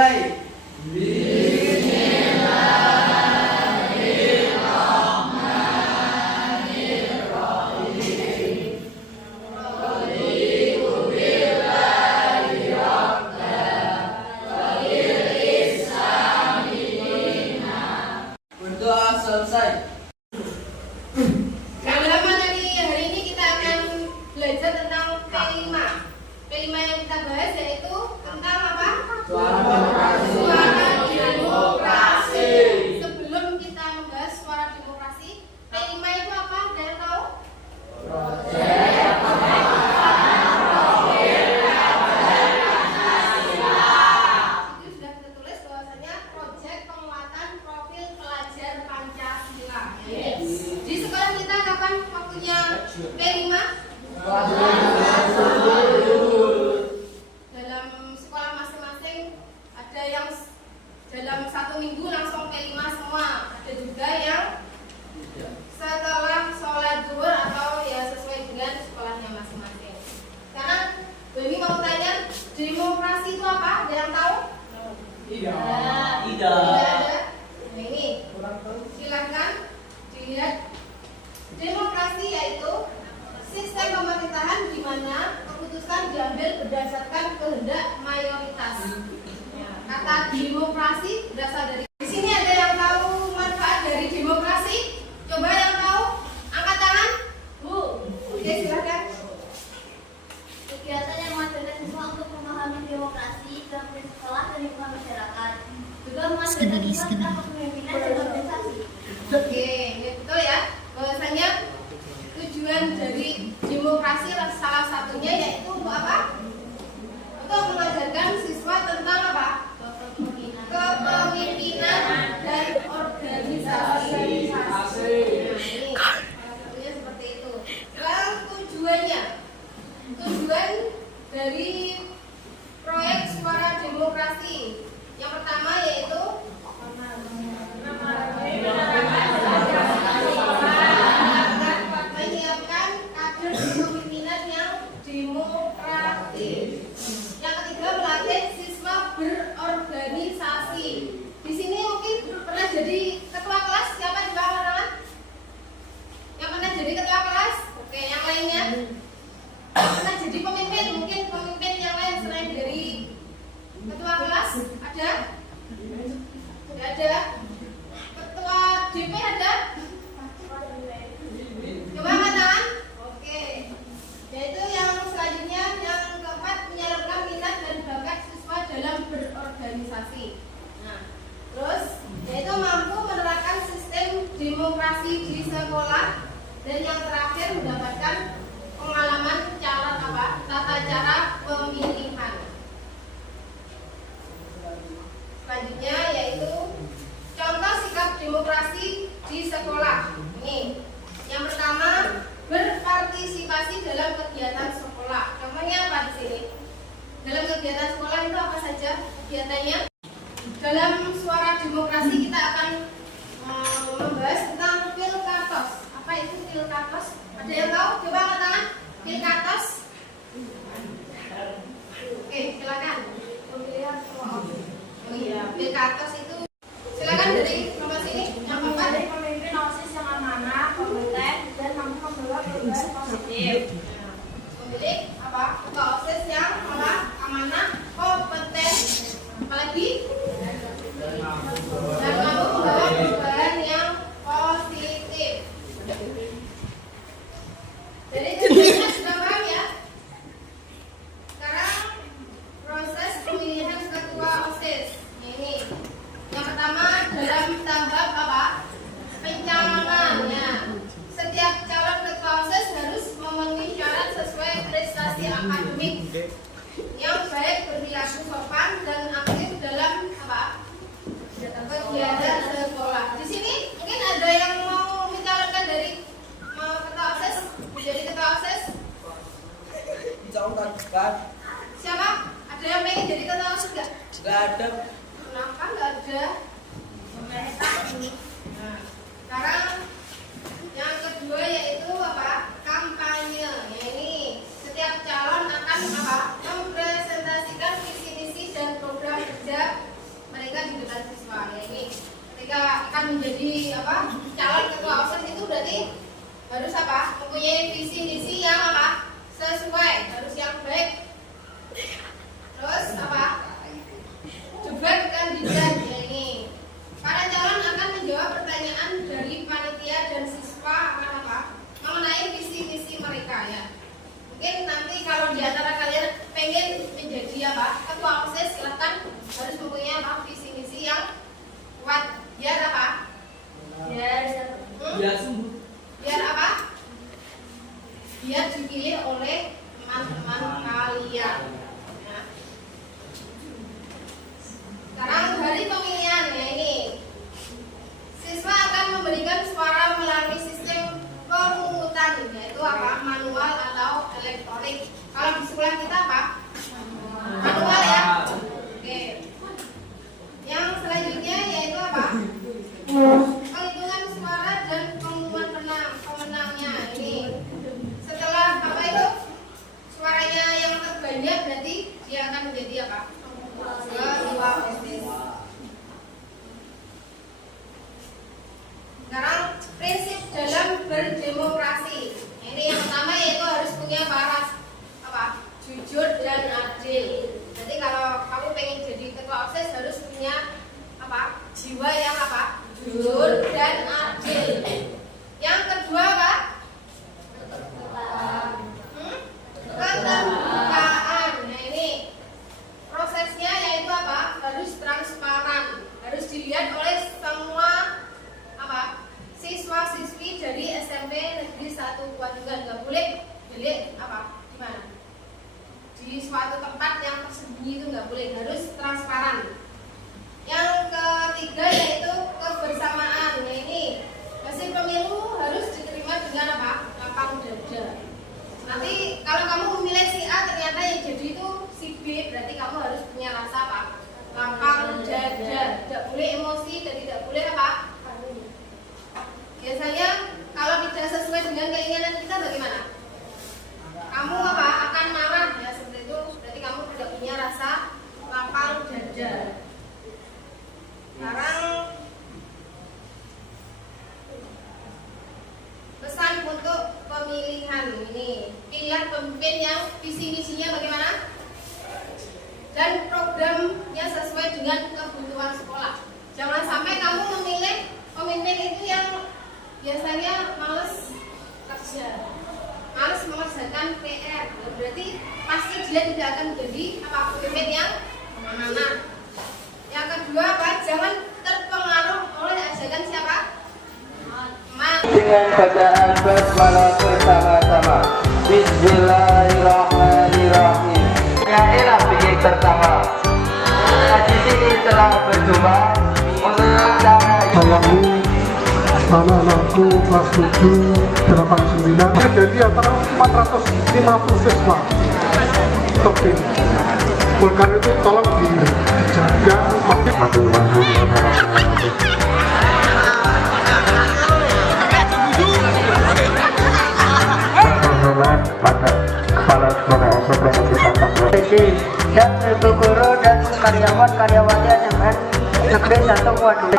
mulai. Berdoa selesai. Halaman hari ini kita akan belajar tentang P5. P5 yang kita bahas yaitu tentang apa? Suara demokrasi. Suara demokrasi. Sebelum kita membahas suara demokrasi, P5 itu apa? Ada yang tahu? Itu sudah kita tulis bahwasanya proyek penguatan profil pelajar Pancasila. Di sekolah kita kapan waktunya P5? Dalam sekolah masing-masing ada yang dalam 1 minggu langsung P5 semua. Ada juga yang setelah sholat zuhur atau ya sesuai dengan sekolahnya masing-masing. Sekarang Doni mau tanya, demokrasi itu apa? Ada yang tahu? Tidak. Tidak ada. Nah ini, silakan dilihat. Demokrasi yaitu sistem pemerintahan di mana keputusan diambil berdasarkan kehendak mayoritas. Kata demokrasi berasal dari. Di sini ada yang tahu manfaat dari demokrasi? Coba yang tahu, angkat tangan. Oke, silakan. Kegiatan yang mengajarkan siswa untuk memahami demokrasi dalam sekolah dan lingkungan masyarakat, juga mengajarkan siswa tentang kepemimpinan dan organisasi. Oke, ini betul ya. Bahwasanya tujuan dari demokrasi salah satunya yaitu untuk apa? Untuk mengajarkan siswa tentang apa? Kepemimpinan dan organisasi. Nah, ini salah satunya seperti itu. Sekarang tujuannya. Tujuan dari proyek suara demokrasi yang pertama yaitu menyiapkan kader kepemimpinan yang demokratis. Yang ketiga melatih siswa berorganisasi. Di sini mungkin pernah jadi ketua kelas, siapa di bawah tangan? Yang pernah jadi ketua kelas? Oke, yang lainnya? Pernah jadi pemimpin, mungkin pemimpin yang lain selain dari ketua kelas ada? Tidak ada. Ketua DP ada? Coba angkat tangan. Oke. Yaitu yang selanjutnya yang keempat menyalurkan minat dan bakat siswa dalam berorganisasi. Nah, terus yaitu mampu menerapkan sistem demokrasi di sekolah dan yang terakhir mendapatkan pengalaman tata cara pemilihan. Selanjutnya yaitu contoh sikap demokrasi di sekolah. Ini yang pertama berpartisipasi dalam kegiatan sekolah. Contohnya apa di sini? Dalam kegiatan sekolah itu apa saja kegiatannya? Dalam suara demokrasi kita akan membahas tentang Pilkatos. Apa itu Pilkatos? Ada yang tahu? Coba angkat tangan. Pilkatos. Oke, silakan. Pemilihan ketua OSIS. Oh iya, Pilkatos itu silakan dari nomor sini. Yang keempat Dari pemimpin OSIS yang amanah, kompeten, dan mampu membawa perubahan positif. Memilih apa? Ketua OSIS yang amanah, kompeten, apalagi dan mampu membawa perubahan yang positif. Jadi tujuannya sudah paham ya. Sekarang proses pemilihan ketua OSIS. Ini yang pertama dalam tahap apa? Pencalonannya. Setiap calon ketua OSIS harus memenuhi syarat sesuai prestasi akademik yang baik, berperilaku sopan dan aktif dalam apa? Kegiatan sekolah. Di sini mungkin ada yang mau mencalonkan dari ketua OSIS, menjadi ketua OSIS. Siapa? Ada yang pengen jadi ketua OSIS nggak? Nggak ada. Kenapa nggak ada? Nah, sekarang yang kedua yaitu apa? Kampanye. Ya, ini setiap calon akan apa? Mempresentasikan visi misi dan program kerja apa calon ketua OSIS itu berarti harus apa mempunyai visi misi yang apa sesuai, harus yang baik. Terus apa debat kandidat ya ini para calon akan menjawab pertanyaan dari panitia dan siswa akan apa mengenai visi misi mereka ya. Mungkin nanti kalau di antara kalian pengen menjadi apa ketua OSIS, silahkan harus mempunyai apa visi misi yang kuat biar apa biar apa biar dipilih oleh teman-teman kalian ya. Sekarang hari pemilihan ya ini siswa akan memberikan suara melalui sistem pemungutan, yaitu apa manual atau elektronik. Kalau di sekolah kita apa manual ya. Oke, yang selanjutnya yaitu apa penghitungan suara dan pengumuman pemenangnya ini. Setelah apa itu suaranya yang terbanyak berarti dia akan menjadi apa ketua OSIS. Sekarang prinsip dalam berdemokrasi. Ini yang pertama yaitu harus punya paras apa jujur dan adil. Jadi kalau kamu pengen jadi ketua OSIS harus punya apa jiwa yang apa jujur dan adil. Yang kedua apa keterbukaan. Nah ini prosesnya yaitu apa harus transparan, harus dilihat oleh semua apa siswa-siswi dari SMP Negeri 1 Kuadungan. Nggak boleh pilih apa di mana di suatu tempat yang tersembunyi, itu nggak boleh, harus transparan. Yang ketiga yaitu kebersamaan. Nah ini hasil pemilu harus diterima dengan apa lapang dada. Nanti kalau kamu memilih si A ternyata yang jadi itu si B, berarti kamu harus punya rasa apa lapang dada, tidak boleh emosi dan tidak boleh apa. Biasanya kalau tidak sesuai dengan keinginan kita bagaimana? Kamu apa akan marah ya, seperti itu. Berarti kamu tidak punya rasa lapang dada. Sekarang pesan untuk pemilihan ini, pilih pemimpin yang visi misinya bagaimana dan programnya sesuai dengan kebutuhan sekolah. Jangan sampai kamu memilih pemimpin itu yang biasanya males kerja, males mengerjakan PR, berarti pasti dia tidak akan menjadi apa pemimpin yang amanah. Yang kedua apa? Jangan terpengaruh oleh ajakan siapa? Dengan bacaan basmalah bersama-sama. Bismillahirrahmanirrahim. Ialah pikir pertama. Di sini telah berjumpa untuk Sayangku, anak-anakku kelas 7, 8, 9 jadi antara 450 siswa terpilih. Oleh karena itu tolong dijaga. Kepala Sekolah SMP Negeri 1 dan seluruh guru dan karyawan-karyawannya SMN Negeri 1 Kuadungan.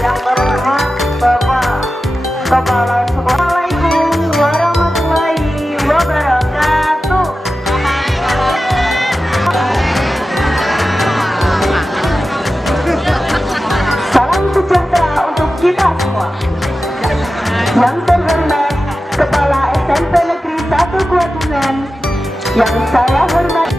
Yang berhormat Bapak Kepala Sekolah. Assalamualaikum warahmatullahi wabarakatuh. Salam sejahtera untuk kita semua. Yang terhormat Kepala SMP Negeri 1 Kuadungan, yang saya hormati.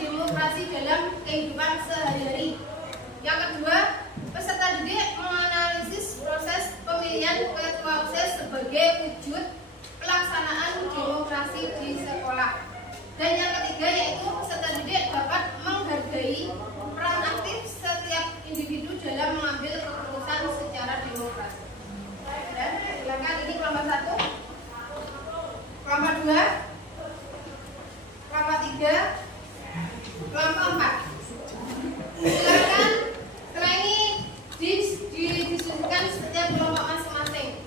demokrasi dalam kehidupan sehari-hari. Yang kedua, peserta didik menganalisis proses pemilihan ketua OSIS sebagai wujud pelaksanaan demokrasi di sekolah. Dan yang ketiga yaitu peserta didik dapat menghargai peran aktif setiap individu dalam mengambil keputusan secara demokrasi. Dan silakan, ini kelompok 1, kelompok 2, kelompok 3, kelompok 4. Silakan setelah ini didiskusikan setiap kelompok masing-masing.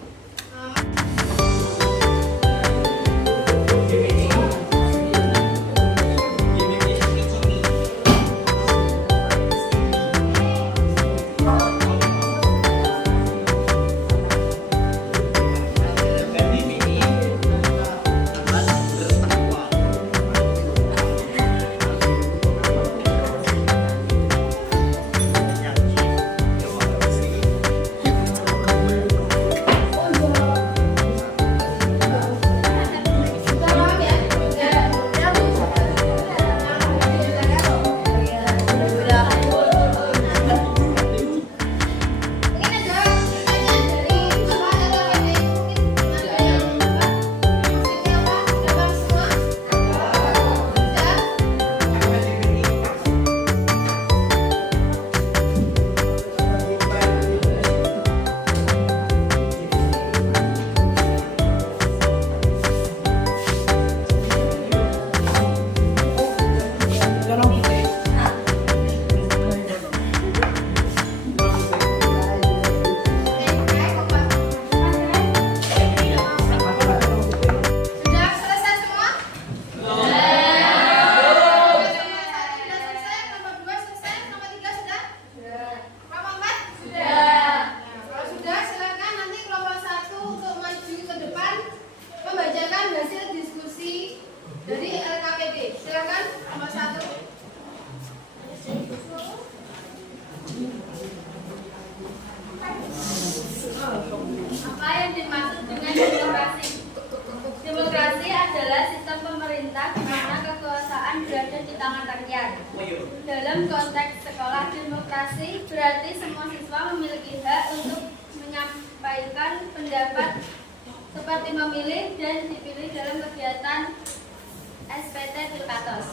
Apa yang dimaksud dengan demokrasi? Demokrasi adalah sistem pemerintah di mana kekuasaan berada di tangan rakyat. Dalam konteks sekolah, demokrasi berarti semua siswa memiliki hak untuk menyampaikan pendapat seperti memilih dan dipilih dalam kegiatan SPT Pilkatos.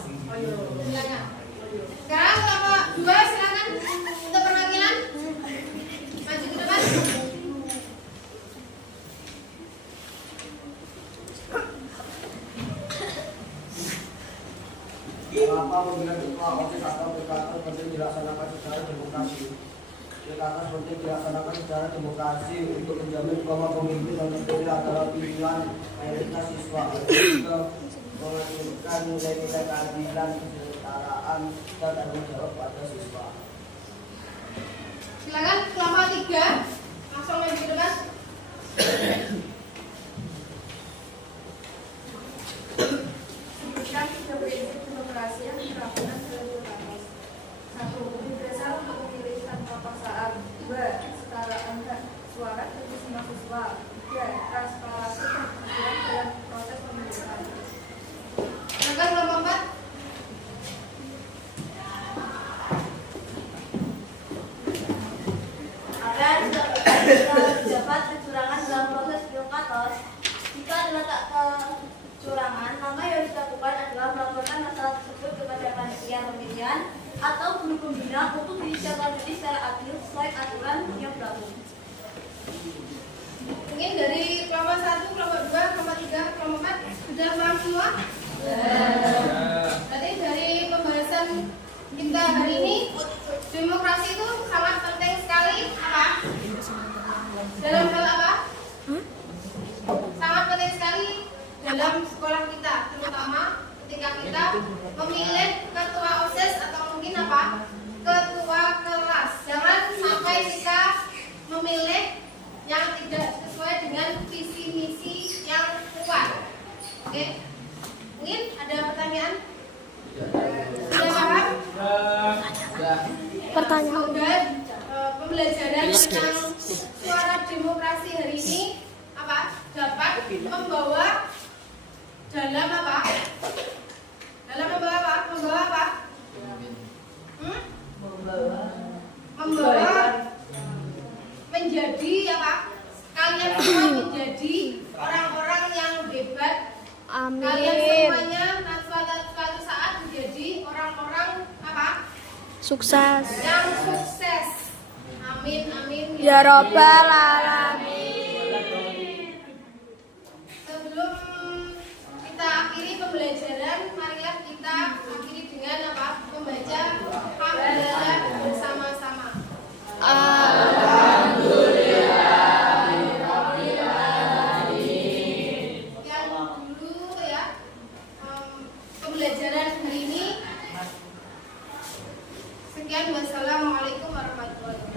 Sekarang kelompok 2 silakan untuk perwakilan maju ke depan. Mengapa pemilihan ketua OSIS atau Pilkatos penting dilaksanakan secara demokrasi? Pilkatos penting dilaksanakan secara demokrasi untuk menjamin bahwa pemimpin yang terpilih adalah pilihan mayoritas siswa untuk menghasilkan nilai-nilai keadilan, kesetaraan, dan tanggung jawab pada siswa. Silakan kelompok 3 langsung maju ke depan. Sebutkan 3 prinsip demokrasi yang diterapkan dalam Pilkatos. 1. Kebebasan untuk memilih tanpa paksaan. 2. Kesetaraan hak suara bagi semua siswa. 3. Transparansi dan kejujuran dalam proses pemilihan. Silakan kelompok 4. Agar dapat kecurangan dalam proses Pilkatos, jika terletak kecurangan, maka yang dilakukan adalah melaporkan masalah tersebut kepada panitia pemilihan atau guru pembina untuk ditindaklanjuti secara adil sesuai aturan yang berlaku. Mungkin dari kelompok 1, kelompok 2, kelompok 3, kelompok 4 sudah paham semua? Berarti dari pembahasan kita hari ini, demokrasi itu sangat penting sekali. Apa? Dalam hal apa? Sangat penting sekali dalam sekolah kita, terutama ketika kita memilih ketua OSIS atau mungkin apa? Ketua kelas. Jangan sampai kita memilih yang tidak sesuai dengan visi misi yang kuat. Oke? Mungkin ada pertanyaan? Sudah paham? Pertanyaan. Semoga pembelajaran tentang suara demokrasi hari ini dapat membawa dalam membawa apa? sukses. Yang sukses. Amin, amin. Ya Rabbal Alamin. Sebelum kita akhiri pembelajaran, marilah kita akhiri dengan apa? Membaca hamdalah bersama-sama. Yang dulu ya, pembelajaran hari ini. Sekian, wassalamualaikum warahmatullahi wabarakatuh.